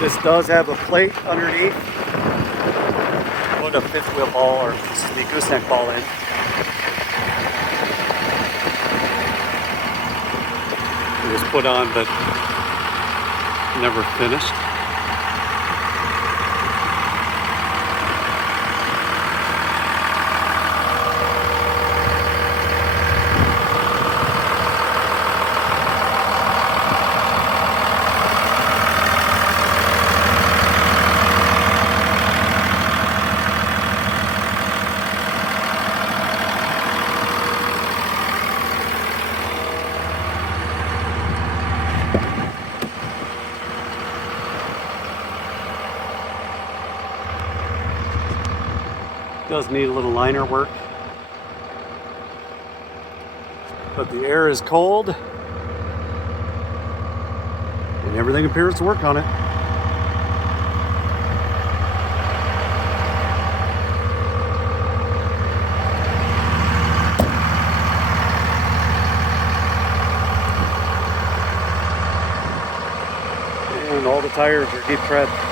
This does have a plate underneath. Put a fifth wheel ball, or excuse me, gooseneck ball in. It was put on but never finished. Does need a little liner work, but the air is cold and everything appears to work on it. And all the tires are deep tread.